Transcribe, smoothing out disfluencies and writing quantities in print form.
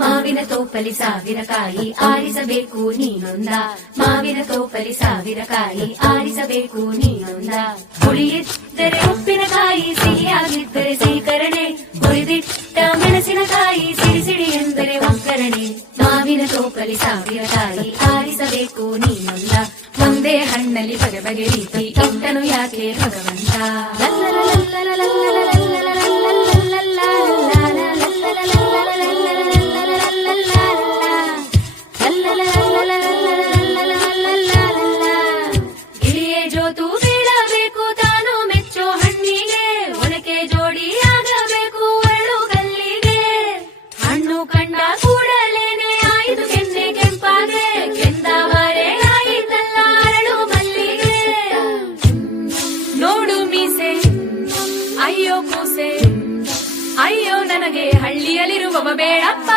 ಮಾವಿನ ತೋಪಲಿ ಸಾವಿರ ಕಾಯಿ ಆರಿಸಬೇಕು ನೀನೊಂದ, ಮಾವಿನ ತೋಪಲಿ ಸಾವಿರ ಕಾಯಿ ಆರಿಸಬೇಕು ನೀನೊಂದ. ಹುಳಿಯಿದ್ದರೆ ಉಪ್ಪಿನಕಾಯಿ, ಸಿಹಿಯಾಗಿದ್ದರೆ ಸೀಕರಣೆ, ಹುರಿದಿಟ್ಟ ಮೆಣಸಿನಕಾಯಿ, ಸಿಡಿ ಸಿಡಿ ಎಂದರೆ ಒಗ್ಗರಣೆ. ಮಾವಿನ ತೋಪಲಿ ಸಾವಿರ ಕಾಯಿ ಆರಿಸಬೇಕು ನೀನೊಂದ, ಒಂದೇ ಹಣ್ಣಲ್ಲಿ ಬಗೆ ಬಗೆ ರೀತಿ ಇಟ್ಟನು ಯಾಕೆ ಭಗವಂತ. ಗಿಳಿಯೇ ಜೋತು ಬೀಳಬೇಕು ತಾನು ಮೆಚ್ಚೋ ಹಣ್ಣಿಗೆ, ಒನಕೆ ಜೋಡಿ ಆಗಬೇಕು ಅರಳು ಕಲ್ಲಿಗೆ. ಹಣ್ಣು ಕಂಡ ಕೂಡಲೇನೆ ಆಯಿತು ಕೆನ್ನೆ ಕೆಂಪಾಗೆ, ಕೆಂದವರೆ ಆಯಿತಲ್ಲ ಅರಳು ಮಲ್ಲಿಗೆ. ನೋಡು ಮೀಸೆ ಅಯ್ಯೋ ಕೂಸೆ, ಅಯ್ಯೋ ನನಗೆ ಹಳ್ಳಿಯಲ್ಲಿರುವವ ಬೇಡಪ್ಪ.